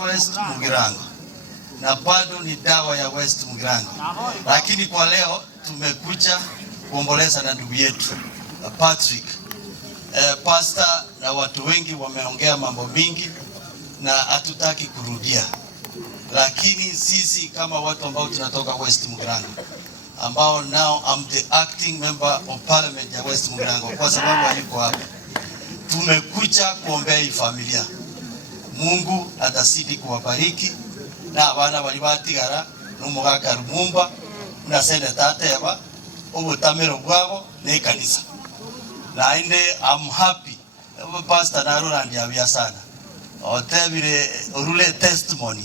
West Mugirango na bado ni dawa ya West Mugirango, lakini kwa leo tumekuja kuomboleza na ndugu yetu Patrick. Pastor na watu wengi wameongea mambo mingi na hatutaki kurudia, lakini sisi kama watu ambao tunatoka West Mugirango, ambao now I'm the acting member of parliament ya West Mugirango kwa sababu hayuko hapa, tumekuja kuombea hii familia. Mungu atazidi kuwabariki na abana bali batigara n'umugaka Rumumba na seneta ateba ubutamero bwabo ne kanisa. Na inde I'm happy Pastor Narurandi abia sana otebire orule testimony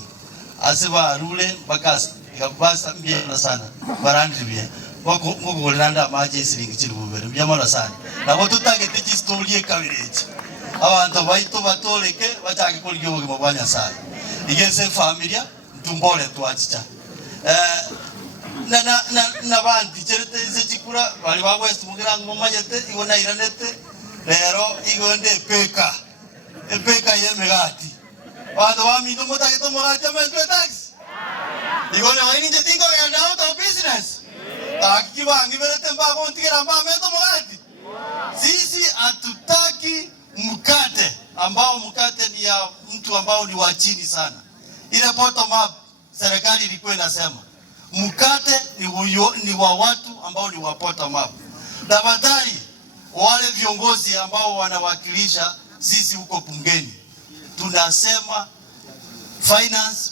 asiba arule bakas ikabasa mbia sana barandibye ngogolanda maje siringi chirubere mbia mara sana na botutage tiki story ekabireje abantu baito batoleke bachake kuligyo mu banya sana igeze familia tumbole twachicha na bandi cherete sechikura bali ba West Mugirango mumanyete igona iranete lero igonde peka yemegati bado bamindo mutake to mogati ameswe tax igona waini jetingo ya out of business takibangi berete mbago ntikira mba meto mogati sisi hatutaki mkate ambao mkate ni ya mtu ambao ni wa chini sana. Ile bottom up serikali ilikuwa inasema mkate ni wa watu ambao ni wa bottom up. Tafadhali wale viongozi ambao wanawakilisha sisi huko bungeni, tunasema finance